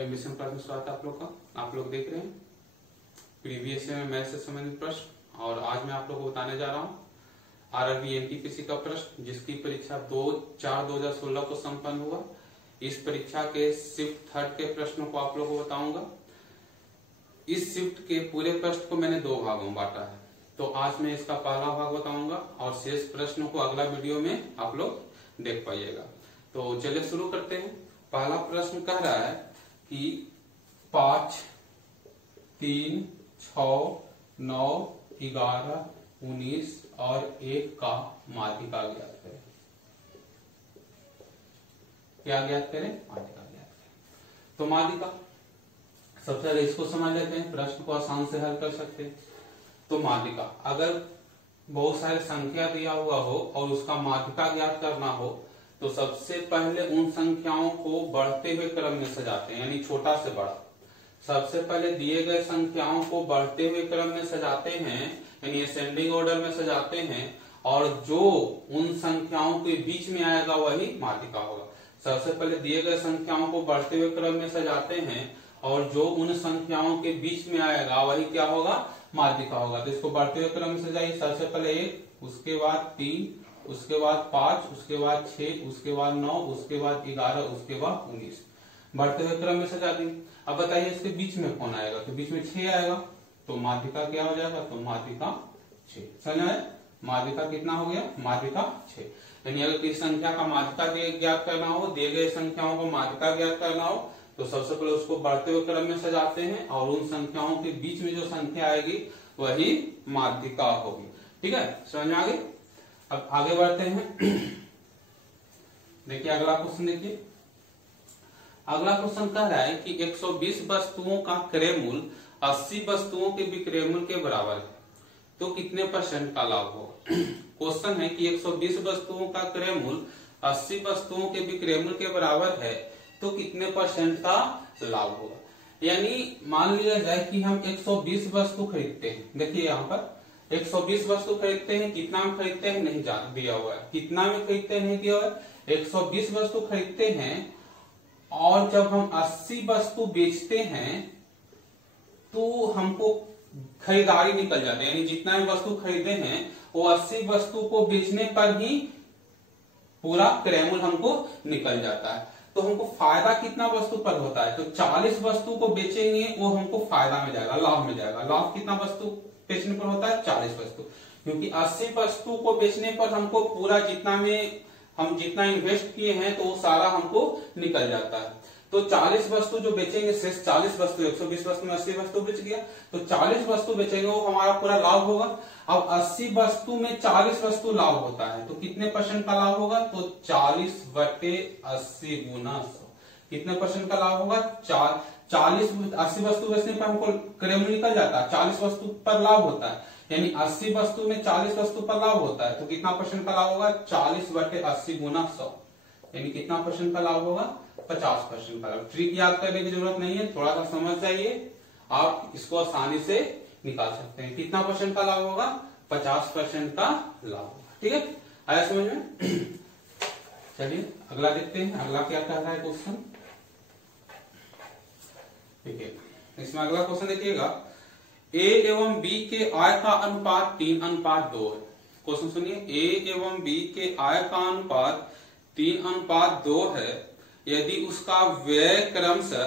Admission class में स्वागत है आप लोग का। आप लोग देख रहे हैं प्रीवियस ईयर में मैथ से संबंधित प्रश्न, और आज मैं आप लोग को बताने जा रहा हूँ आरआरबी एनटीपीसी का प्रश्न, जिसकी परीक्षा 2/4/2016 को संपन्न हुआ। इस परीक्षा के शिफ्ट थर्ड के प्रश्नों को आप लोग को बताऊंगा। इस शिफ्ट के पूरे प्रश्न को मैंने 2 भागों में बांटा है, तो आज मैं इसका पहला भाग बताऊंगा और शेष प्रश्नों को अगला वीडियो में आप लोग देख पाइएगा। तो चलिए शुरू करते हैं। पहला प्रश्न कह रहा है कि 5, 3, 6, 9, 11, 19 और 1 का माध्यिका ज्ञात करें। क्या ज्ञात करें? माध्यिका ज्ञात करें। तो माध्यिका सबसे पहले इसको समझ लेते हैं, प्रश्न को आसान से हल कर सकते हैं। तो माध्यिका, अगर बहुत सारे संख्या दिया हुआ हो और उसका माध्यिका ज्ञात करना हो तो सबसे पहले उन संख्याओं को बढ़ते हुए क्रम में सजाते हैं, यानी छोटा से बड़ा। सबसे पहले दिए गए संख्याओं को बढ़ते हुए क्रम में सजाते हैं, यानी असेंडिंग ऑर्डर में सजाते हैं, और जो उन संख्याओं के बीच में आएगा वही माध्यिका होगा। सबसे पहले दिए गए संख्याओं को बढ़ते हुए क्रम में सजाते हैं और जो उन संख्याओं के बीच में आएगा वही क्या होगा? माध्यिका होगा। तो इसको बढ़ते हुए क्रम में सजाइए। सबसे पहले 1, उसके बाद 3, उसके बाद 5, उसके बाद 6, उसके बाद 9, उसके बाद 11, उसके बाद 19। बढ़ते हुए क्रम में सजा दी। अब बताइए इसके बीच में कौन आएगा? तो बीच में 6 आएगा, तो माध्यिका क्या हो जाएगा? तो माध्यिका 6। समझ आए? माध्यिका कितना हो गया? माध्यिका 6। यानी अगर किसी संख्या का माध्यिका ज्ञात करना हो, दिए गए संख्याओं को माध्यिका ज्ञात करना हो, तो सबसे पहले उसको बढ़ते हुए क्रम में सजाते हैं और उन संख्याओं के बीच में जो संख्या आएगी वही माध्यिका होगी। ठीक है, समझ में आ गई? अब आगे बढ़ते हैं। देखिए अगला क्वेश्चन देखिए। अगला क्वेश्चन कह रहा है कि 120 वस्तुओं का क्रय मूल्य 80 वस्तुओं के विक्रय मूल्य के बराबर है, तो कितने % का लाभ होगा? क्वेश्चन है कि 120 वस्तुओं का क्रय मूल्य 80 वस्तुओं के विक्रय मूल्य के बराबर है, तो कितने % का लाभ होगा? यानी मान लिया जाए कि हम 120 वस्तु खरीदते हैं। देखिए यहाँ पर 120 वस्तु खरीदते हैं, कितना में खरीदते हैं नहीं जान दिया हुआ है, कितना में खरीदते हैं नहीं दिया हुआ है। 120 वस्तु खरीदते हैं और जब हम 80 वस्तु बेचते हैं तो हमको खरीदारी निकल जाती है, यानी जितना भी वस्तु खरीदे हैं वो 80 वस्तु को बेचने पर ही पूरा क्रय मूल्य हमको निकल जाता है। तो हमको फायदा कितना वस्तु पर होता है? तो 40 वस्तु को बेचेंगे वो हमको फायदा में जाएगा, लाभ में जाएगा। लाभ कितना वस्तु बेचने पर होता है? 40 वस्तु, क्योंकि 80 वस्तु को बेचने पर हमको पूरा हम जितना इन्वेस्ट किए हैं तो वो सारा हमको निकल जाता है। तो 40 वस्तु जो बेचेंगे, शेष 40 वस्तु, 120 वस्तु में 80 वस्तु बेच गया, तो 40 वस्तु बेचेंगे वो हमारा पूरा लाभ होगा। अब 80 वस्तु में 40 वस्तु लाभ होता है, तो कितने % का लाभ होगा? तो 40/80 गुना 100। कितने % का लाभ होगा? 80 वस्तु बेचने पर हमको क्रय मूल्य निकल जाता है, 40 वस्तु पर लाभ होता है, यानी 80 वस्तु में 40 वस्तु पर लाभ होता है, तो कितना % का लाभ होगा? 40/80 गुना 100, यानी कितना % का लाभ होगा? 50% का लाभ। ट्रिक याद करने की जरूरत नहीं है, थोड़ा सा समझ जाइए, आप इसको आसानी से निकाल सकते हैं। कितना % का लाभ होगा? 50% का लाभ होगा। ठीक है, आया समझ में? चलिए अगला देखते हैं, अगला क्या कह रहा है क्वेश्चन। ठीक है, इसमें अगला क्वेश्चन देखिएगा। A एवं B के आय का अनुपात 3:2 है। क्वेश्चन सुनिए, A एवं B के आय का अनुपात 3:2 है यदि उसका व्यय क्रमशः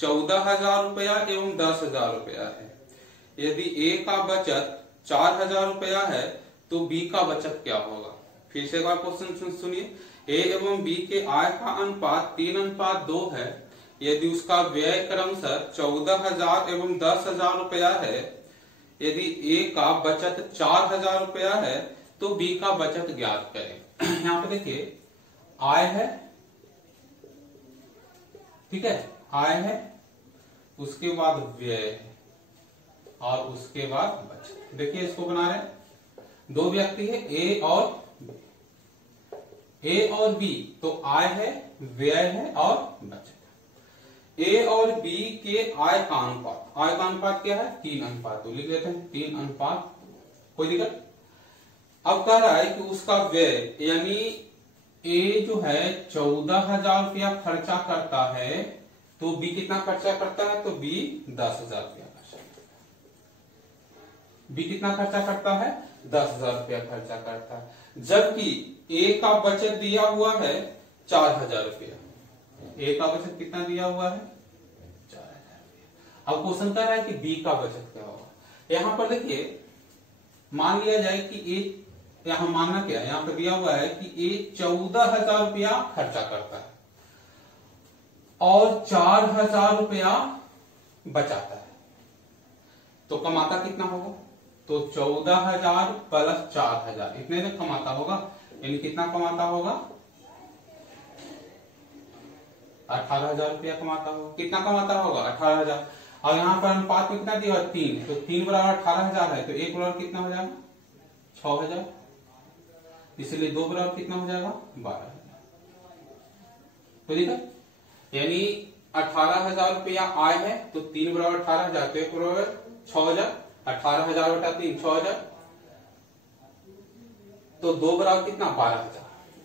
14,000 रुपया एवं 10,000 रुपया है। यदि A का बचत 4,000 रुपया है तो B का बचत क्या होगा? फिर से एक बार क्वेश्चन सुनिए। A एवं B के आय का अनुपात 3:2 है यदि उसका व्यय क्रमशः 14,000 एवं 10,000 रुपया है। यदि A का बचत 4,000 रुपया है तो B का बचत ज्ञात करें। यहाँ पे देखिए आय है, ठीक है, आय है, उसके बाद व्यय है और उसके बाद बचत। देखिए इसको बना रहे हैं, 2 व्यक्ति है A और B, तो आय है, व्यय है और बचत। A और B के आय का अनुपात क्या है? 3:2। लिख लेते हैं 3:2। कोई दिक्कत? अब कह रहा है कि उसका व्यय, यानी ए जो है 14,000 रुपया खर्चा करता है, तो बी कितना खर्चा करता है? तो बी 10,000 रुपया खर्चा करता है। बी कितना खर्चा करता है? 10,000 रुपया खर्चा करता है। जबकि ए का बचत दिया हुआ है 4,000 रुपया। ए का बचत कितना दिया हुआ है? 4,000 रुपया। अब क्वेश्चन कर रहा है कि बी का बचत क्या होगा। यहां पर देखिए, मान लिया जाए कि ए, यहां मानना क्या है, यहां पर दिया हुआ है कि ए 14,000 रुपया खर्चा करता है और 4,000 रुपया बचाता है, तो कमाता कितना होगा? तो 14,000 प्लस 4,000 इतने में कमाता होगा, यानी कितना कमाता होगा? 18,000 रुपया कमाता होगा। कितना कमाता होगा? 18,000। और यहाँ पर अनुपात में कितना दिया? 3, तो 3 बराबर 18,000 है, तो 1 बराबर कितना हो जाएगा? 6,000। इसलिए 2 बराबर कितना हो जाएगा? 12,000। तो ठीक है, यानी 18,000 रुपया आय है, तो 3 बराबर 18,000, तो 1 बराबर 6,000। 18,000 बटा 3 6,000, तो 2 बराबर कितना? 12,000।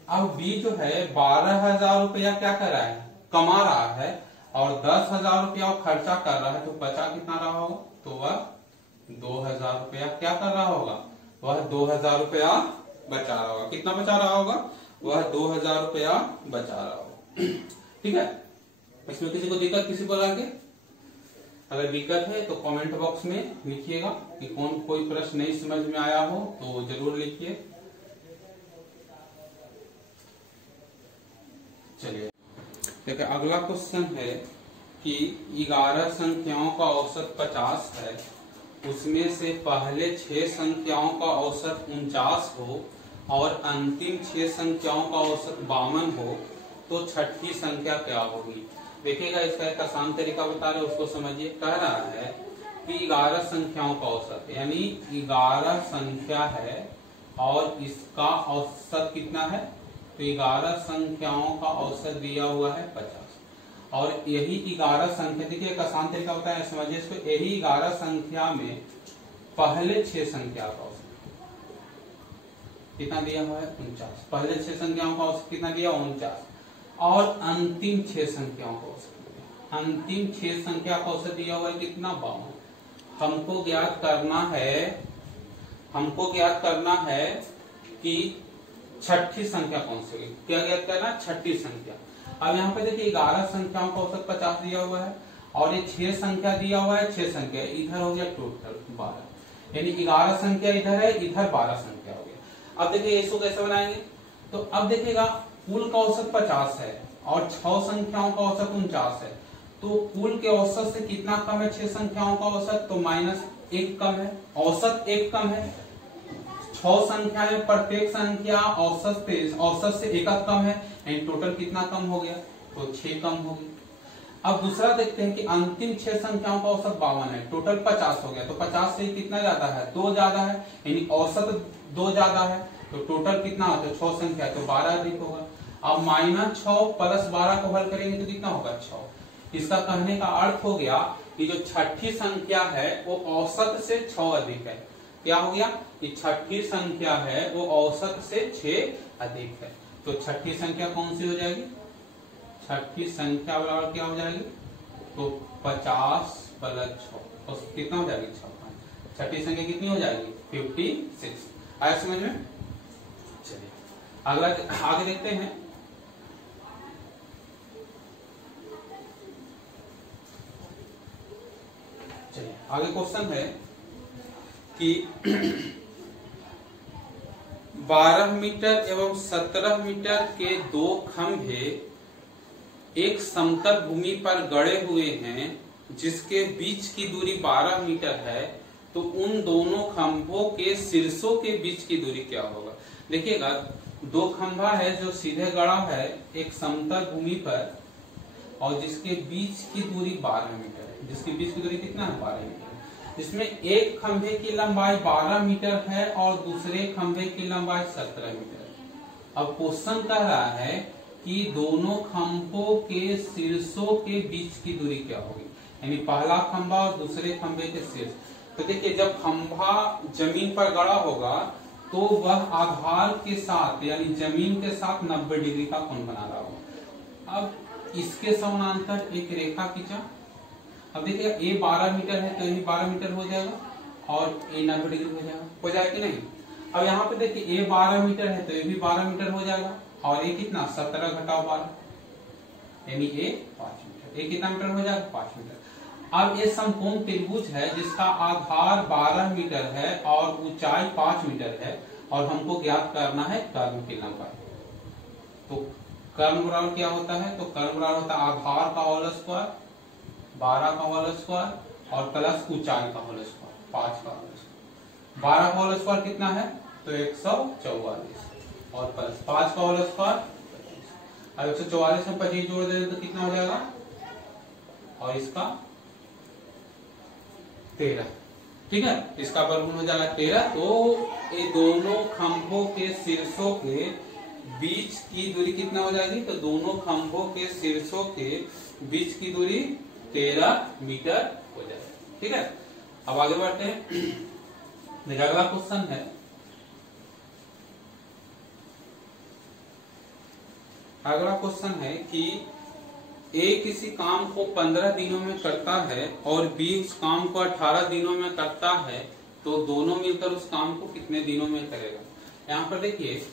अब बी जो है 12,000 रुपया क्या कर रहा है? कमा रहा है, और 10,000 रुपया खर्चा कर रहा है, तो बचा कितना रहा होगा? तो वह 2,000 रुपया क्या कर रहा होगा? वह 2,000 रुपया बचा रहा होगा। कितना बचा रहा होगा? वह 2,000 रुपया बचा रहा होगा। ठीक है, इसमें किसी को दिक्कत, किसी को लगे? अगर दिक्कत है तो कमेंट बॉक्स में लिखिएगा कि कोई प्रश्न नहीं समझ में आया हो तो जरूर लिखिए। चलिए देखिए, अगला क्वेश्चन है कि 11 संख्याओं का औसत 50 है, उसमें से पहले 6 संख्याओं का औसत 49 हो और अंतिम 6 संख्याओं का औसत 52 हो, तो छठी संख्या क्या होगी? देखिएगा, इसका एक आसान तरीका बता रहे, उसको समझिए। कह रहा है कि 11 संख्याओं का औसत, यानी 11 संख्या है और इसका औसत कितना है? तो 11 संख्याओं का औसत दिया हुआ है 50, और यही 11 संख्या, देखिए एक आसान तरीका होता है, समझिए इसको। यही 11 संख्या में पहले 6 संख्या का औसत कितना दिया हुआ है? 49। पहले 6 संख्याओं का औसत कितना दिया? 49। और अंतिम 6 संख्याओं का औसत दिया, अंतिम 6 संख्या का औसत दिया हुआ है कितना? 52। हमको ज्ञात करना है कि छठी संख्या कौन सी होगी। क्या ज्ञात करना? छठी संख्या। अब यहाँ पे देखिए, 11 संख्याओं का औसत 50 दिया हुआ है, और ये 6 संख्या दिया हुआ है। 6 संख्या इधर हो गया, टोटल 12, यानी 11 संख्या इधर है, इधर 12 संख्या हो गया। अब देखिए इसको कैसे बनाएंगे? तो अब देखिएगा, कुल का औसत 50 है और 6 संख्याओं का औसत 49 है, तो कुल के औसत से कितना कम है? 6 संख्याओं का औसत, तो -1 कम है, औसत 1 कम है। 6 संख्या में प्रत्येक संख्या औसत से 1 कम है, यानी टोटल कितना कम हो गया? तो 6 कम हो गया। अब दूसरा देखते हैं कि अंतिम 6 संख्याओं का औसत 52 है, टोटल 50 हो गया, तो 50 से कितना ज्यादा है? 2 ज्यादा है, यानी औसत 2 ज्यादा है, तो टोटल कितना होता है? 6 संख्या, तो 12 अधिक होगा। अब -6 प्लस 12 को हल करेंगे तो कितना होगा? 6। इसका कहने का अर्थ हो गया कि जो छठी संख्या है वो औसत से 6 अधिक है। क्या हो गया? कि छठी संख्या है वो औसत से 6 अधिक है, तो छठी संख्या कौन सी हो जाएगी? छठी संख्या बराबर क्या हो जाएगी? तो 50 प्लस 6, और कितना हो जाएगी? 56। छठी संख्या कितनी हो जाएगी? 56। आया समझ में? चलिए अगला आगे देखते हैं। चलिए आगे क्वेश्चन है कि 12 मीटर एवं 17 मीटर के 2 खंभे एक समतल भूमि पर गड़े हुए हैं, जिसके बीच की दूरी 12 मीटर है, तो उन दोनों खंभों के शीर्षों के बीच की दूरी क्या होगा? देखिएगा, 2 खंभा है जो सीधे गड़ा है एक समतल भूमि पर, और जिसके बीच की दूरी 12 मीटर है। जिसके बीच की दूरी कितना है? 12 मीटर। इसमें एक खंभे की लंबाई 12 मीटर है और दूसरे खंभे की लंबाई 17 मीटर है। अब क्वेश्चन कह रहा है कि दोनों खंभों के शीर्षों के बीच की दूरी क्या होगी, यानी पहला खंभा और दूसरे खंभे के शीर्ष। तो देखिए, जब खंभा जमीन पर गड़ा होगा तो वह आधार के साथ यानी जमीन के साथ 90 डिग्री का कोण बना रहा होगा। अब इसके समानांतर एक रेखा खींचा। अब देखिएगा ए 12 मीटर है तो ये 12 मीटर हो जाएगा और ए 90 डिग्री हो जाएगा, हो जाएगा कि नहीं। अब यहाँ पे देखिए ए 12 मीटर है तो ये भी 12 मीटर हो जाएगा और ये कितना 17 घटाओ 12 यानी ए 5 मीटर। ए कितना मीटर हो जाएगा 5 मीटर। अब ये समकोण त्रिभुज है जिसका आधार 12 मीटर है और ऊंचाई 5 मीटर है और हमको ज्ञात करना है कर्ण की लंबाई। तो कर्ण बराबर क्या होता है, तो कर्ण बराबर होता है आधार का होल स्क्वायर 12 का होल स्क्वायर और प्लस ऊंचाई का होल स्क्वायर 5 का होल स्क्वायर। 12 का होल स्क्वायर कितना है तो 144 और प्लस 5 का होल स्क्वायर। अब 144 में 25 जोड़ देंगे तो कितना हो जाएगा और इसका 13, ठीक है। इसका वर्गमूल हो जाएगा 13। तो ये दोनों खंभों के शीर्षों के बीच की दूरी कितना हो जाएगी, तो दोनों खंभों के शीर्षों के बीच की दूरी 13 मीटर हो जाएगी, ठीक है। अब आगे बढ़ते हैं। देखिए अगला क्वेश्चन है, अगला क्वेश्चन है कि ए किसी काम को 15 दिनों में करता है और बी उस काम को 18 दिनों में करता है, तो दोनों मिलकर उस काम को कितने दिनों में करेगा। यहाँ पर देखिए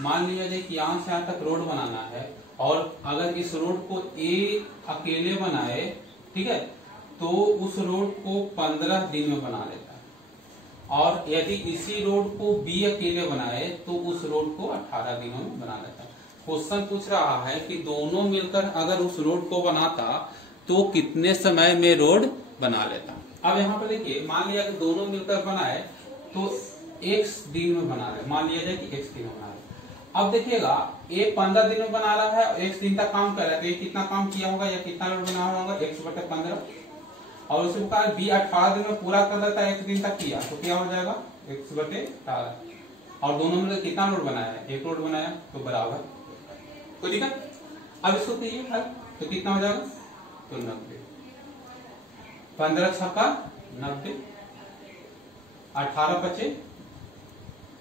मान लीजिए कि यहाँ से यहाँ तक रोड बनाना है और अगर इस रोड को ए अकेले बनाए, ठीक है, तो उस रोड को 15 दिन में बना लेता है और यदि इसी रोड को बी अकेले बनाए तो उस रोड को 18 दिनों में बना लेता है। क्वेश्चन पूछ रहा है कि दोनों मिलकर अगर उस रोड को बनाता तो कितने समय में रोड बना लेता। अब यहाँ पर देखिए मान लिया कि दोनों मिलकर बनाए तो x दिन में बना रहे, मान लिया जाए कि x दिन में बना रहे। अब देखिएगा ये 15 दिन में बना रहा है और x दिन तक काम कर रहा है तो ये कितना काम किया होगा या कितना रोड बना होगा x/15 और उसी प्रकार बी 18 दिन में पूरा कर देता है, 1 दिन तक किया तो क्या हो जाएगा x/18 और दोनों मिलकर कितना रोड बनाया है, 1 रोड बनाया तो बराबर। कोई दिक्कत। अब इसको कहिए हल तो कितना हो जाएगा तो 90, 15 छक्का 90, 18 पचे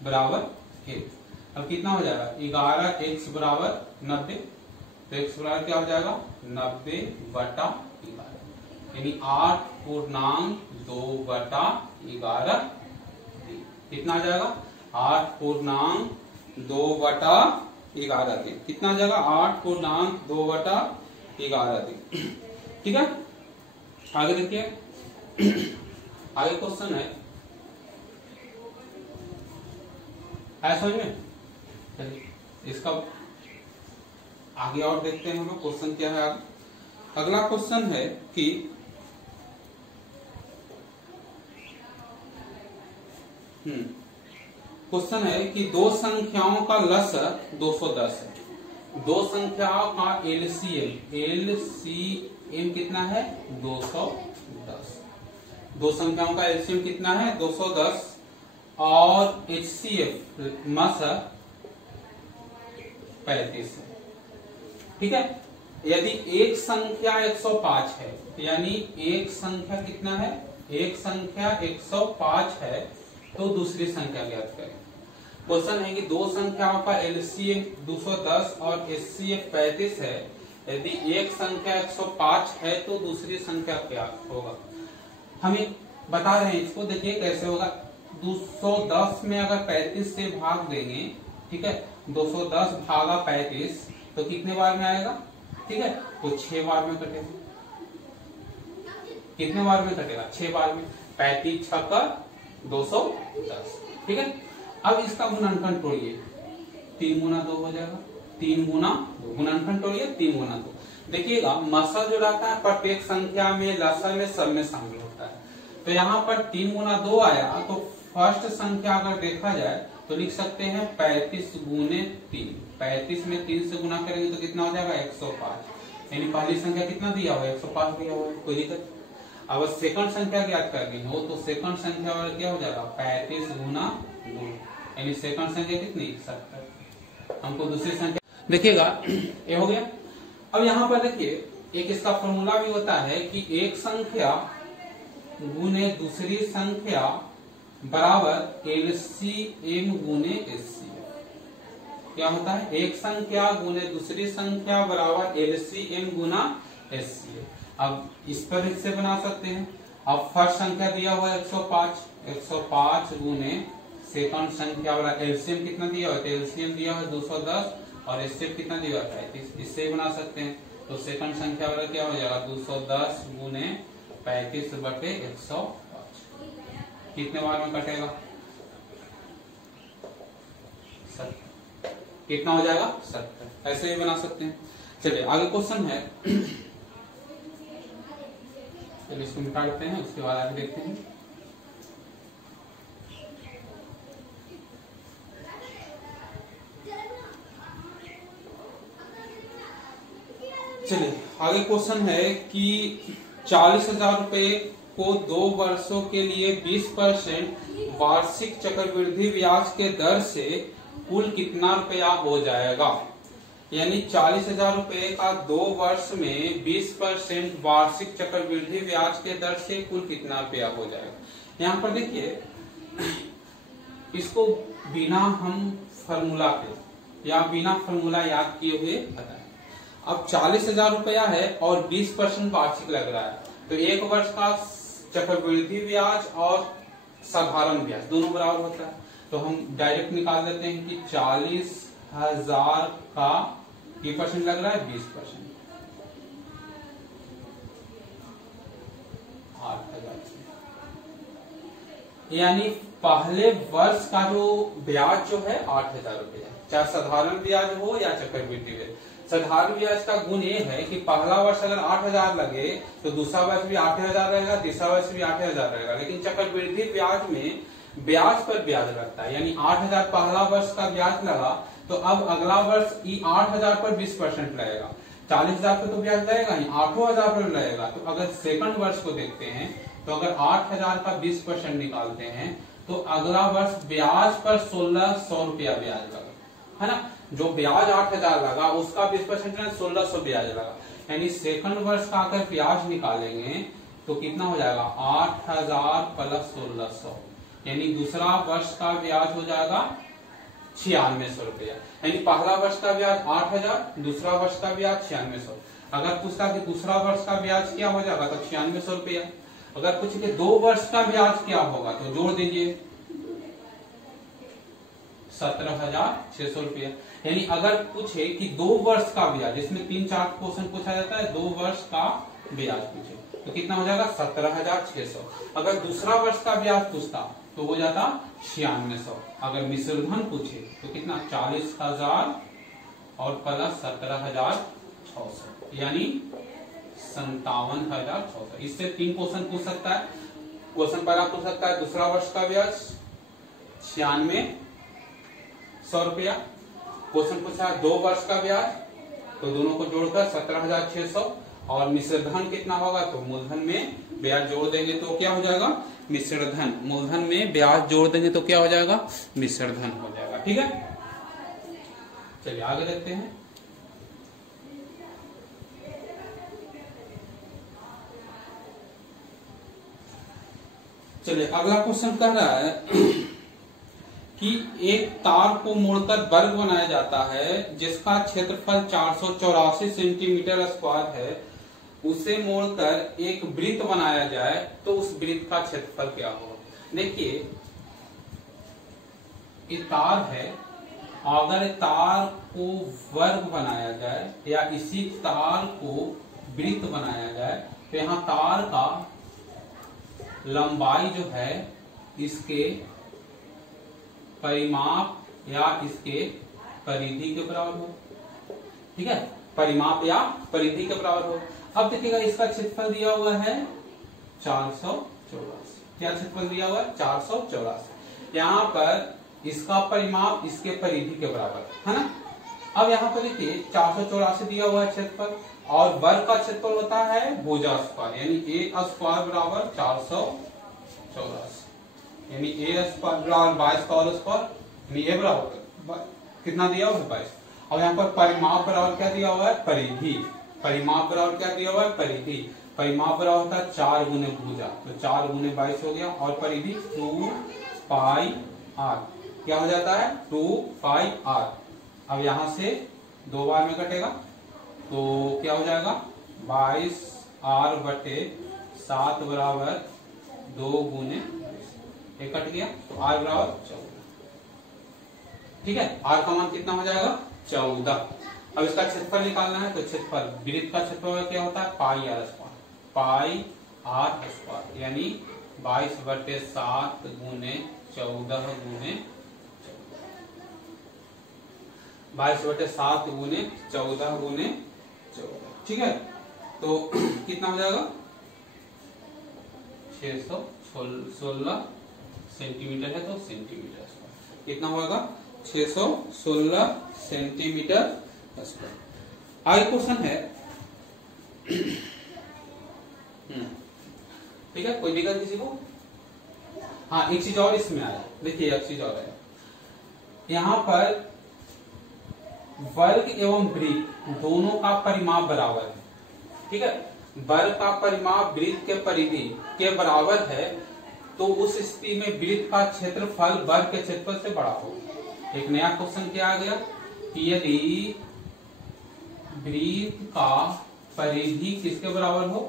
बराबर 1। अब कितना हो जाएगा 11x बराबर 90, तो x बराबर क्या हो जाएगा 90/11 यानी 8.2/11। कितना आ जाएगा 8.2/11 दिन। कितना आ जाएगा 8.2/11 दिन, ठीक है। आगे देखिए आगे क्वेश्चन है, आया समझ में। चलिए इसका आगे और देखते हैं हम लोग क्वेश्चन क्या है। अगला क्वेश्चन है कि क्वेश्चन है कि दो संख्याओं का लसअ 210 है, दो संख्याओं का एलसीएम कितना है 210, दो संख्याओं का एलसीएम कितना है 210 और एचसीएफ मसअ 35 है, ठीक है। यदि एक संख्या 105 है यानी एक संख्या कितना है, एक संख्या 105 है तो दूसरी संख्या ज्ञात करें। क्वेश्चन है कि दो संख्याओं का एलसीएम 210 और एचसीएफ 35 है, यदि एक संख्या 105 है तो दूसरी संख्या क्या होगा। हमें बता रहे हैं इसको, देखिए कैसे होगा। 210 में अगर 35 से भाग देंगे, ठीक है, 210 भागा 35 तो कितने बार में आएगा, ठीक है, तो 6 बार में कटेगा। कितने बार में कटेगा 6 बार में, 35 छक्का 210, ठीक है। अब इसका गुणनखंड तोड़िए, 3 गुना 2 हो जाएगा, 3 गुना 2 गुणनखंड तोड़िए 3 गुना 2। देखिएगा मसा जो रहता है प्रत्येक संख्या में लसा में सब में शामिल होता है, तो यहाँ पर 3 गुना 2 आया तो फर्स्ट संख्या अगर देखा जाए तो लिख सकते हैं 35 गुने 3। 35 में 3 से गुना करेंगे तो कितना हो जाएगा 105, यानी पहली संख्या कितना दिया हुआ है 105 दिया हुआ है, कोई दिक्कत। अब सेकंड संख्या ज्ञात करनी हो तो सेकंड संख्या वाला क्या हो जाएगा 35 गुना 2, यानी सेकंड संख्या कितनी 70। हमको दूसरी संख्या देखिएगा ये हो गया। अब यहाँ पर देखिए एक इसका फॉर्मूला भी होता है कि एक संख्या गुने दूसरी संख्या बराबर एलसीएम गुने एचसीएफ। क्या होता है, एक संख्या गुने दूसरी संख्या बराबर एलसीएम गुना एचसीएफ। अब इस पर इससे बना सकते हैं। अब फर्स्ट संख्या दिया हुआ है 105, 105 गुने सेकंड संख्या वाला एलसीएम कितना दिया हुआ है, एलसीएम दिया है 210 और एचसीएफ कितना दिया हुआ है 35। इससे बना सकते हैं। तो सेकंड संख्या वाला क्या हो जाएगा, 210 गुने 35 बटे 105। कितने बार में कटेगा, 70। कितना हो जाएगा, 70। ऐसे ही बना सकते हैं। चलिए आगे क्वेश्चन है, चलिए इसको मिटा देते हैं, उसके बाद आगे देखते हैं। चलिए आगे क्वेश्चन है कि 40,000 रुपए को 2 वर्षों के लिए 20% वार्षिक चक्रवृद्धि ब्याज के दर से कुल कितना रुपया हो जाएगा। यानी 40,000 रुपए का 2 वर्ष में 20% वार्षिक चक्रवृद्धि ब्याज के दर से कुल कितना रुपया हो जाएगा। यहाँ पर देखिए, इसको बिना हम फॉर्मूला के या बिना फॉर्मूला याद किए हुए बताएं। अब 40,000 रुपया है और 20% वार्षिक लग रहा है, तो एक वर्ष का चक्रवृद्धि ब्याज और साधारण ब्याज दोनों बराबर होता है। तो हम डायरेक्ट निकाल देते हैं कि 40,000 का कितना परसेंट लग रहा है, 20%, 8,000। यानी पहले वर्ष का जो ब्याज जो है 8,000 रुपया, चाहे साधारण ब्याज हो या चक्रवृद्धि ब्याज। साधारण ब्याज का गुण ये है कि पहला वर्ष अगर 8,000 लगे तो दूसरा वर्ष भी 8,000 रहेगा, तीसरा वर्ष भी 8,000 रहेगा। लेकिन चक्रवृद्धि ब्याज में ब्याज पर ब्याज लगता है, यानी 8,000 पहला वर्ष का ब्याज लगा तो अब अगला वर्ष 8,000 पर 20% लगेगा। 40,000 पर तो ब्याज लगेगा ही, 8,000 पर लगेगा। तो अगर सेकंड वर्ष को देखते हैं तो अगर 8,000 का 20% निकालते हैं तो अगला वर्ष ब्याज पर 1,600 रुपया ब्याज लगा, है ना। जो ब्याज 8,000 लगा उसका 20% 1,600 ब्याज लगा। यानी सेकंड वर्ष का अगर ब्याज निकालेंगे तो कितना हो जाएगा, 8,000 प्लस 1,600, यानी दूसरा वर्ष का ब्याज हो जाएगा 9600 रुपया। यानी पहला वर्ष का ब्याज 8,000, दूसरा वर्ष का ब्याज 9600। अगर पूछता कि दूसरा वर्ष का ब्याज क्या हो जाएगा तो 9600 रुपया। अगर पूछ के 2 वर्ष का ब्याज क्या होगा तो जोड़ दीजिए 17,600 रुपया। यानी अगर पूछे कि 2 वर्ष का ब्याज, इसमें 3-4 क्वेश्चन पूछा जाता है, 2 वर्ष का ब्याज पूछे तो कितना हो जाएगा 17,600। अगर दूसरा वर्ष का ब्याज पूछता तो हो जाता 9600। अगर मिश्रधन पूछे तो कितना 40,000 और प्लस 17,600 यानी 57,600। इससे 3 क्वेश्चन पूछ सकता है। क्वेश्चन पहला पूछ सकता है दूसरा वर्ष का ब्याज 9600 रुपया। क्वेश्चन पूछा 2 वर्ष का ब्याज, तो दोनों को जोड़कर 17,600 और मिश्रधन कितना होगा तो मूलधन में ब्याज जोड़ देंगे तो क्या हो जाएगा मिश्रधन। मूलधन में ब्याज जोड़ देंगे तो क्या हो जाएगा मिश्रधन हो जाएगा। ठीक है, चलिए आगे देखते हैं। चलिए अगला क्वेश्चन कह रहा है कि एक तार को मोड़कर वर्ग बनाया जाता है जिसका क्षेत्रफल 484 सेंटीमीटर स्क्वायर है। उसे मोड़कर एक वृत्त बनाया जाए तो उस वृत्त का क्षेत्रफल क्या होगा। देखिए ये तार है, अगर तार को वर्ग बनाया जाए या इसी तार को वृत्त बनाया जाए तो यहाँ तार का लंबाई जो है इसके परिमाप या इसके परिधि के बराबर हो। ठीक है, परिमाप या परिधि के बराबर हो। अब देखिएगा इसका क्षेत्रफल दिया हुआ है 484। क्या क्षेत्रफल दिया हुआ है 484। यहाँ पर इसका परिमाप इसके परिधि के बराबर है ना। अब यहाँ पर देखिए 484 दिया हुआ है क्षेत्रफल और वर्ग का क्षेत्रफल होता है भुजा स्क्वायर, यानी ए स्क्वायर बराबर 484, यानी ए स्क्वायर बराबर 22 का होल स्क्वायर, यानी ए बराबर कितना दिया हुआ है 22। और यहाँ पर परिमाप बराबर क्या दिया हुआ है परिधि। परिमाप बराबर क्या दिया हुआ है परिधि। परिमाप बराबर होता है 4 गुने भुजा, तो 4 गुने 22 हो गया और परिधि 2 पाई आर, क्या हो जाता है 2 पाई आर। अब यहां से 2 बार में कटेगा तो क्या हो जाएगा 22 आर बटे 7 बराबर 2 गुने, ये कट गया तो आर बराबर 14। ठीक है, आर का मान कितना हो जाएगा 14। अब इसका क्षेत्रफल निकालना है तो क्षेत्रफल वृत्त का क्षेत्रफल क्या होता है pi r square, pi r square यानी 22 बटे 7 गुने 14 गुने 22 बटे 7 गुने 14 गुने 14। ठीक है, तो कितना हो जाएगा 616 सेंटीमीटर है तो सेंटीमीटर स्क्वायर कितना होगा 616 सेंटीमीटर स्क्वायर। आगे क्वेश्चन है ठीक है, कोई दिक्कत किसी को? हाँ, एक चीज और इसमें आया, देखिए एक चीज और आया, यहाँ पर वर्ग एवं वृत्त दोनों का परिमाप बराबर है। ठीक है, वर्ग का परिमाप वृत्त के परिधि के बराबर है तो उस स्थिति में वृत्त का क्षेत्रफल वर्ग के क्षेत्रफल से बड़ा होगा। एक नया क्वेश्चन क्या आ गया कि यदि वृत्त का परिधि किसके बराबर हो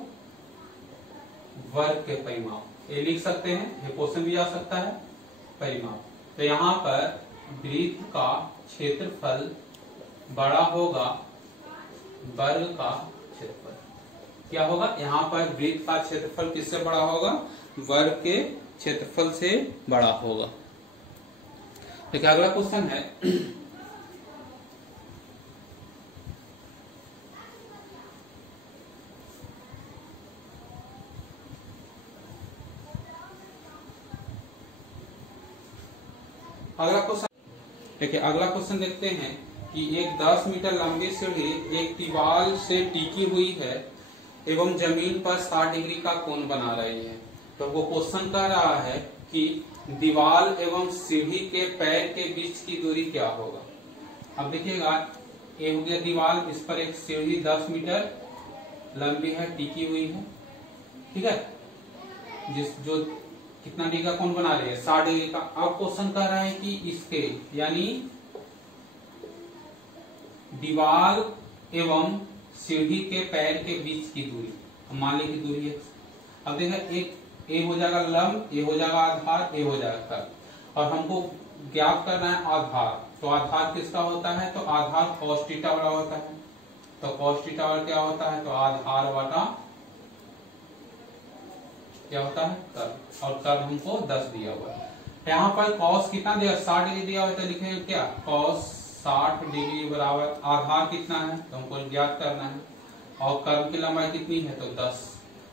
वर्ग के परिमाप, ये लिख सकते हैं, ये क्वेश्चन भी आ सकता है परिमाप। तो यहाँ पर वृत्त का क्षेत्रफल बड़ा होगा वर्ग का क्षेत्रफल, क्या होगा यहाँ पर वृत्त का क्षेत्रफल किससे बड़ा होगा वर्ग के क्षेत्रफल से बड़ा होगा। देखिए अगला क्वेश्चन है अगला क्वेश्चन, देखिए अगला क्वेश्चन देखते हैं कि एक 10 मीटर लंबी सीढ़ी एक दीवार से टिकी हुई है एवं जमीन पर 60 डिग्री का कोण बना रही है। तो वो क्वेश्चन कह रहा है कि दीवार एवं सीढ़ी के पैर के बीच की दूरी क्या होगा। अब देखिएगा ये हो गया दीवार, इस पर एक सीढ़ी 10 मीटर लंबी है टिकी हुई है। ठीक है, जो कितना डिग्री का कोण बना रही है 60 डिग्री का। अब क्वेश्चन कह रहा है कि इसके यानी दीवार एवं सीढ़ी के पैर के बीच की दूरी, मान ली की दूरी है। अब देखा एक ए हो जाएगा लंब, ये हो जाएगा आधार, ये हो जाएगा कर्व, और हमको ज्ञात करना है आधार। तो आधार किसका होता है तो आधार cos थीटा वाला होता है। तो cos थीटा वाला क्या होता है तो आधार वाला क्या होता है कर्व, और कर्व हमको 10 दिया हुआ है। यहाँ पर cos कितना दिया 60 डिग्री दिया हुआ है तो लिखेंगे क्या cos 60 डिग्री बराबर आधार कितना है तो हमको ज्ञात करना है, और कर्व की लंबाई कितनी है तो 10,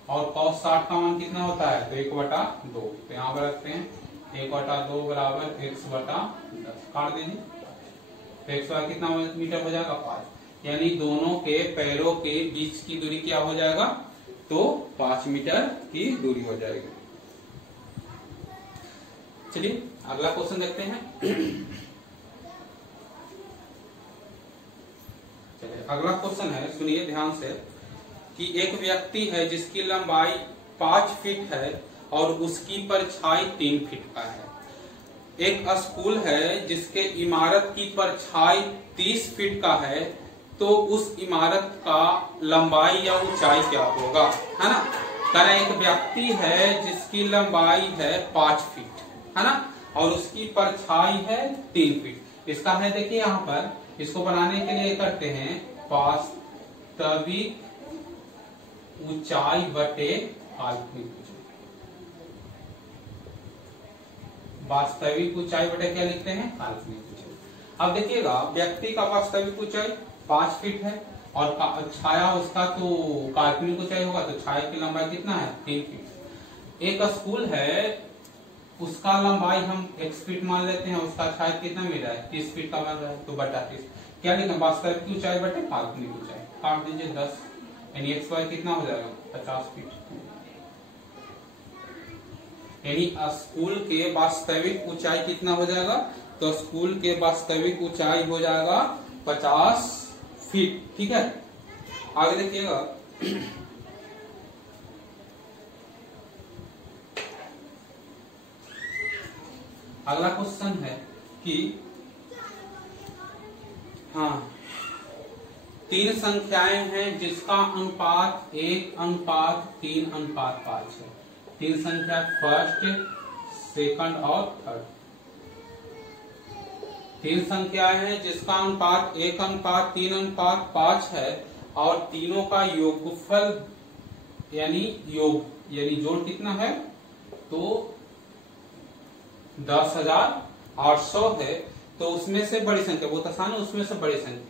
और cos 60 का मान कितना होता है तो 1/2। तो यहाँ पर रखते हैं 1/2 बराबर x/10 काट दीजिए, तो x कितना मीटर हो जाएगा 5, यानी दोनों के पैरों के बीच की दूरी क्या हो जाएगा तो 5 मीटर की दूरी हो जाएगी। चलिए अगला क्वेश्चन देखते हैं। चलिए अगला क्वेश्चन है, सुनिए ध्यान से कि एक व्यक्ति है जिसकी लंबाई 5 फीट है और उसकी परछाई 3 फीट का है। एक स्कूल है जिसके इमारत की परछाई 30 फीट का है, तो उस इमारत का लंबाई या ऊंचाई क्या होगा, है ना। कहना एक व्यक्ति है जिसकी लंबाई है 5 फीट, है ना, और उसकी परछाई है 3 फीट। इसका है देखिए यहाँ पर, इसको बनाने के लिए करते हैं वास्तविक ऊंचाई बटे काल्पनिक ऊंचाई। वास्तविक ऊंचाई बटे क्या लिखते हैं काल्पनिक ऊंचाई। अब देखिएगा व्यक्ति का वास्तविक ऊंचाई 5 फीट है और छाया उसका तो काल्पनिक ऊंचाई होगा, तो छाया की लंबाई कितना है 3 फीट। एक स्कूल है उसका लंबाई हम x फीट मान लेते हैं, उसका छाया कितना मिल रहा है 30 फीट का मिल रहा है, तो बटा 30 क्या लिखें वास्तविक ऊंचाई बटे काल्पनिक ऊंचाई, काट दीजिए 10, यानी x वाई कितना हो जाएगा 50 फीट। यानी स्कूल के वास्तविक ऊंचाई कितना हो जाएगा तो स्कूल के वास्तविक ऊंचाई हो जाएगा 50 फीट। ठीक है, आगे देखिएगा अगला क्वेश्चन है कि हाँ 3 संख्याएं हैं जिसका अनुपात 1:3:5 है। 3 संख्या फर्स्ट, सेकंड और थर्ड। 3 संख्याएं हैं जिसका अनुपात 1:3:5 है और तीनों का योगफल यानी जोड़ कितना है तो 10,800 है। तो उसमें से बड़ी संख्या, बहुत आसान है, उसमें से बड़ी संख्या।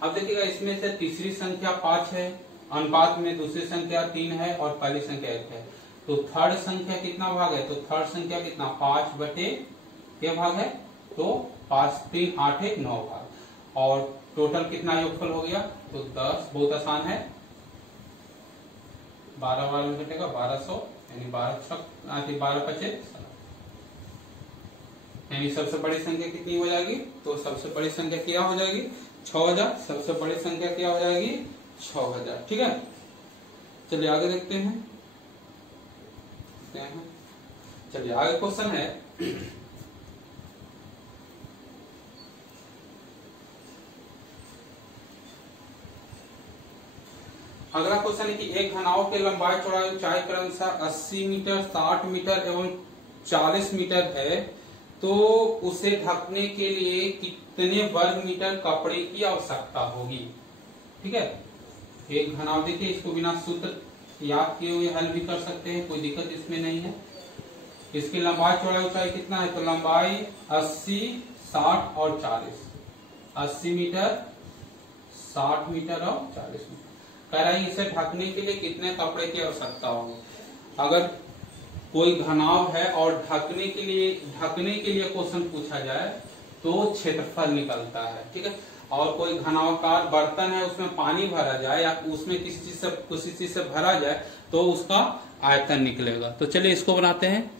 अब देखिएगा इसमें से तीसरी संख्या 5 है, अनुपात में दूसरी संख्या 3 है और पहली संख्या 1 है। तो थर्ड संख्या कितना भाग है तो थर्ड संख्या कितना 5/, क्या भाग है तो 5 3 8 1 9 भाग। और टोटल कितना योगफल हो गया तो 10, बहुत आसान है, 12 में घटेगा 1200 यानी 12×5 यानी सबसे बड़ी संख्या कितनी हो जाएगी तो सबसे बड़ी संख्या क्या हो जाएगी 6000। सबसे बड़ी संख्या क्या हो जाएगी 6000। ठीक है, चलिए आगे देखते हैं। चलिए आगे क्वेश्चन है अगला क्वेश्चन है कि एक घनाव के लंबाई चौड़ाई ऊंचाई क्रमशः 80 मीटर, 60 मीटर एवं 40 मीटर है, तो उसे ढकने के लिए कितने वर्ग मीटर कपड़े की आवश्यकता होगी। ठीक है, एक घनाव देखिए, इसको बिना सूत्र याद किए हुए हल भी कर सकते हैं, कोई दिक्कत इसमें नहीं है। इसकी लंबाई चौड़ाई ऊंचाई कितना है तो लंबाई 80, 60 और 40, 80 मीटर, 60 मीटर और 40 मीटर। कह रहा है इसे ढकने के लिए कितने कपड़े की आवश्यकता होगी। अगर कोई घनाव है और ढकने के लिए क्वेश्चन पूछा जाए तो क्षेत्रफल निकलता है। ठीक है, और कोई घनावकार बर्तन है उसमें पानी भरा जाए या उसमें किसी चीज से भरा जाए तो उसका आयतन निकलेगा। तो चलिए इसको बनाते हैं।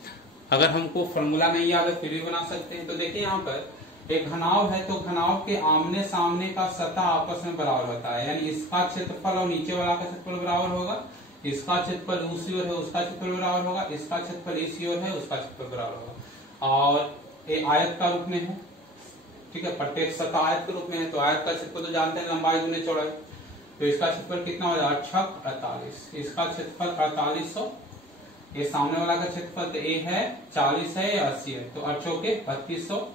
अगर हमको फॉर्मूला नहीं याद है फिर भी बना सकते हैं। तो देखिए यहाँ पर एक घनाव है तो घनाव के आमने सामने का सतह आपस में बराबर होता है, यानी इसका क्षेत्रफल और नीचे वाला का क्षेत्रफल बराबर होगा। इसका क्षेत्रफल उसी ओर है उसका क्षेत्रफल बराबर होगा, इसका क्षेत्रफल इसी ओर है उसका क्षेत्रफल बराबर होगा। और ये आयत का रूप में है। ठीक है, प्रत्येक सतह आयत के रूप में है तो आयत का क्षेत्रफल तो जानते हैं लंबाई गुने चौड़ाई। तो इसका क्षेत्रफल कितना हो जाएगा 6 48, इसका क्षेत्रफल 4800, ये सामने वाला का क्षेत्रफल तो ए है 40 है या 80 है तो 8 के 3200।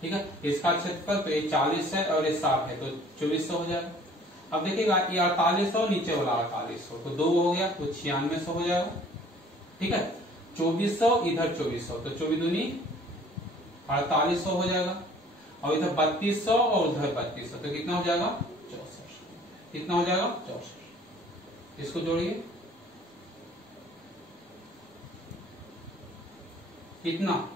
ठीक है, इसका क्षेत्रफल तो ये 40 है और ये 60 है तो 2400 हो जाएगा। अब देखिएगा ये 4800 नीचे वाला 4800 तो 2 हो गया तो 9600 हो जाएगा। ठीक है, 2400 इधर 2400 तो 24 दूनी 4800 हो जाएगा और इधर 3200 और उधर 3200 तो कितना हो जाएगा 64। कितना हो जाएगा 64। इसको जोड़िए कितना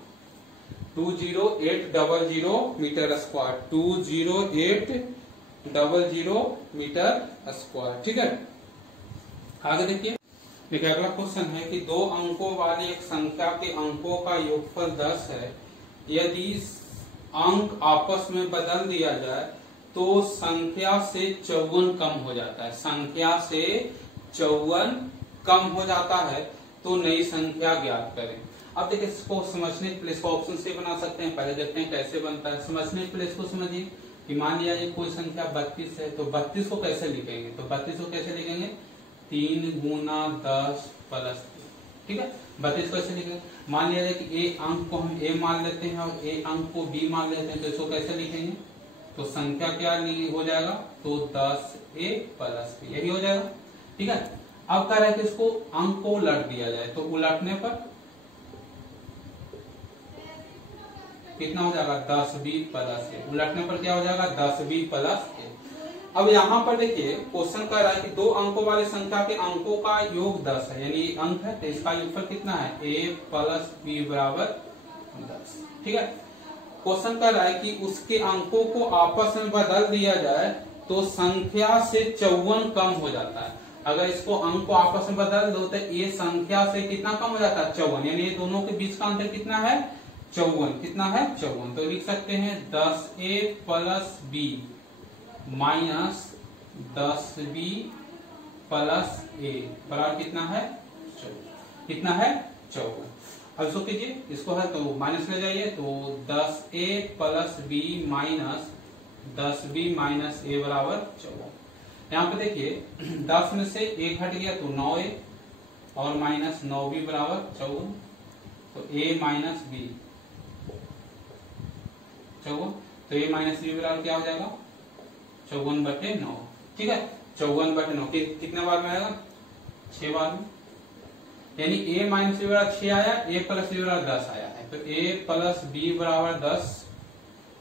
20800 मीटर स्क्वायर, 20800 मीटर स्क्वायर। ठीक है, आगे देखिए अगला क्वेश्चन है कि 2 अंकों वाली एक संख्या के अंकों का योगफल 10 है। यदि अंक आपस में बदल दिया जाए तो संख्या से 54 कम हो जाता है। संख्या से 54 कम हो जाता है तो नई संख्या ज्ञात करें। अब देखिए इसको समझने के लिए इसको ऑप्शन से बना सकते हैं। पहले देखते हैं कैसे बनता है। समझने के लिए इसको समझिए कि मान लिया ये कोई संख्या 32 है तो 32 को कैसे लिखेंगे तो 32 को कैसे लिखेंगे 3 गुना 10 प्लस 3। ठीक है, 32 को कैसे लिखेंगे। मान लिया जाए कि ए अंक को हम ए मान लेते हैं और ए अंक को बी मान लेते हैं तो इसको कैसे लिखेंगे तो संख्या क्या हो जाएगा तो 10a प्लस b यही हो जाएगा। ठीक है, अब कह रहा है कि इसको अंक को उलट दिया जाए तो उलटने पर कितना हो जाएगा 10b प्लस a। उलटने पर क्या हो जाएगा 10b प्लस a। अब यहाँ पर देखिए क्वेश्चन कर रहा है कि 2 अंकों वाली संख्या के अंकों का योग 10 है, यानी अंक है तो इसका योगफल कितना है a प्लस b बराबर 10। ठीक है, क्वेश्चन कर रहा है कि उसके अंकों को आपस में बदल दिया जाए तो संख्या से 54 कम हो जाता है। अगर इसको अंक को आपस में बदल दो तो ये संख्या से कितना कम हो जाता है 54, यानी ये दोनों के बीच का अंतर कितना है 54। कितना है 54, तो लिख सकते हैं 10a plus b minus 10b plus a बराबर कितना है 54। कितना है 54। अब इसको कीजिए, इसको है तो माइनस ले जाइए, तो 10a plus b minus 10b minus a बराबर 14। यहाँ पे देखिए 10 में से 1 हट गया तो 9a और माइनस 9b बराबर 54, तो a माइनस b 54, तो a माइनस b बराबर क्या हो जाएगा 54/9। ठीक है, 54/9 कितने बार में आएगा 6 बार में, यानी a माइनस b बराबर 6 आया, a प्लस b बराबर 10 आया है, तो a प्लस b बराबर 10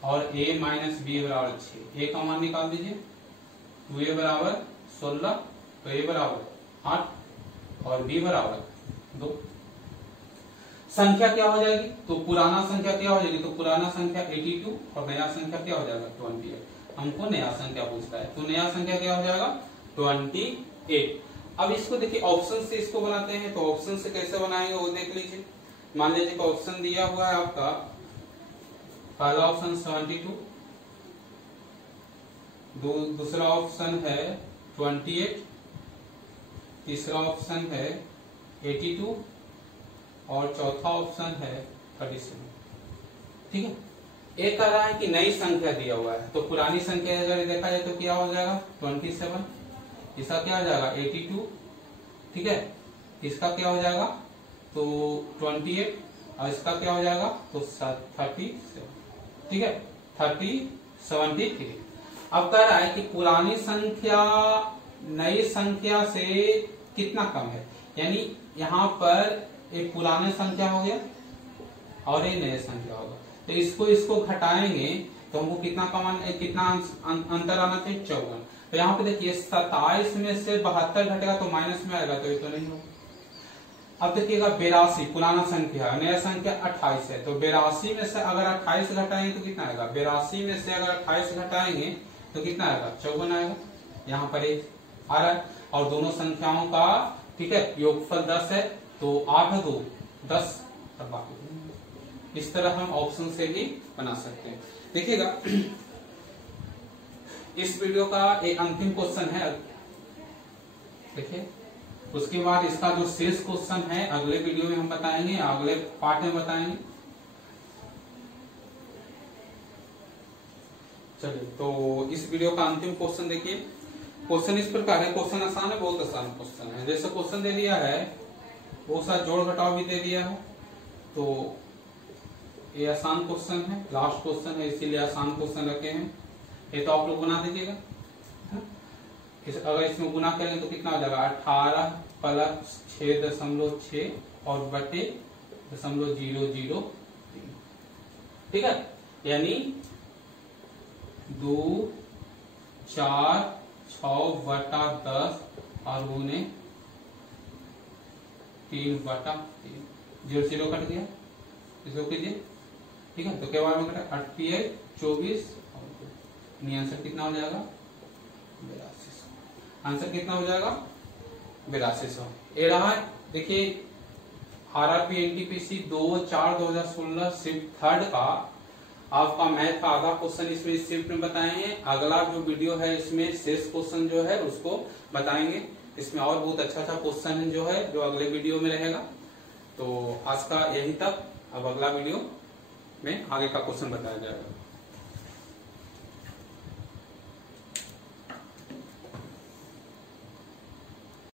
और a माइनस b बराबर 6। a का मान निकाल दीजिए, 2a बराबर 16, तो a बराबर 8 और b बराबर 2। संख्या क्या हो जाएगी, तो पुराना संख्या क्या हो जाएगी, तो पुराना संख्या 82 और नया संख्या क्या हो जाएगा 28। हमको नया संख्या पूछता है, तो नया संख्या क्या हो जाएगा 28। अब इसको देखिए ऑप्शन से इसको बनाते हैं, तो ऑप्शन से कैसे बनाएंगे वो देख लीजिए। मान लीजिए कि ऑप्शन दिया हुआ है आपका, पहला ऑप्शन 72, दूसरा ऑप्शन है 28, तीसरा ऑप्शन है 82 और चौथा ऑप्शन है 37। ठीक है, एक कह रहा है कि नई संख्या दिया हुआ है, तो पुरानी संख्या अगर देखा जाए तो क्या हो जाएगा 27, इसका क्या हो जाएगा 82। ठीक है, इसका क्या हो जाएगा तो 28 और इसका क्या हो जाएगा तो 37। ठीक है, 73। अब कह रहा है कि पुरानी संख्या नई संख्या से कितना कम है, यानी यहाँ पर एक पुराने संख्या हो गया और एक नए संख्या होगा, तो इसको घटाएंगे तो हमको कितना अंतर आना चाहिए 54। तो यहाँ पे देखिए 27 में से 72 घटेगा तो माइनस में आएगा, तो ये तो नहीं होगा। अब देखिएगा 82 पुराना संख्या, नया संख्या 28 है, तो 82 में से अगर 28 घटाएंगे तो कितना आएगा, 82 में से अगर 28 घटाएंगे तो कितना आएगा 54 आएगा। यहाँ पर एक आ रहा है और दोनों संख्याओं का ठीक है योगफल 10 है, तो 8 2 10 और बाकी। इस तरह हम ऑप्शन से भी बना सकते हैं। देखिएगा इस वीडियो का एक अंतिम क्वेश्चन है, देखिए उसके बाद इसका जो शेष क्वेश्चन है अगले वीडियो में हम बताएंगे, अगले पार्ट में बताएंगे। चलिए, तो इस वीडियो का अंतिम क्वेश्चन देखिए। क्वेश्चन इस प्रकार है, क्वेश्चन आसान है, बहुत आसान क्वेश्चन है। जैसे क्वेश्चन दे दिया है, बहुत सारा जोड़ घटाव भी दे दिया है, तो ये आसान क्वेश्चन है, लास्ट क्वेश्चन है, इसीलिए आसान क्वेश्चन रखे हैं। ये तो आप लोग गुना दीजिएगा, अगर इसमें गुना करेंगे तो कितना हो जाएगा 18 प्लस 6.6 और बटे 0.003। ठीक है, यानी 2 4 6/10 और गुने 3/3, 0 कट गया, इसको कीजिए। ठीक है, तो क्या बार में कटा 88 24 और आंसर कितना हो जाएगा 8200। आंसर कितना हो जाएगा 8200। ये रहा है, देखिए आरआरबी एनटीपीसी 2/4/2016 शिफ्ट 3 का आपका मैथ का आधा क्वेश्चन इसमें इस शिफ्ट में बताए हैं। अगला जो वीडियो है इसमें शेष क्वेश्चन जो है उसको बताएंगे। इसमें और बहुत अच्छा क्वेश्चन जो है जो अगले वीडियो में रहेगा। तो आज का यही तक, अब अगला वीडियो में आगे का क्वेश्चन बताया जाएगा।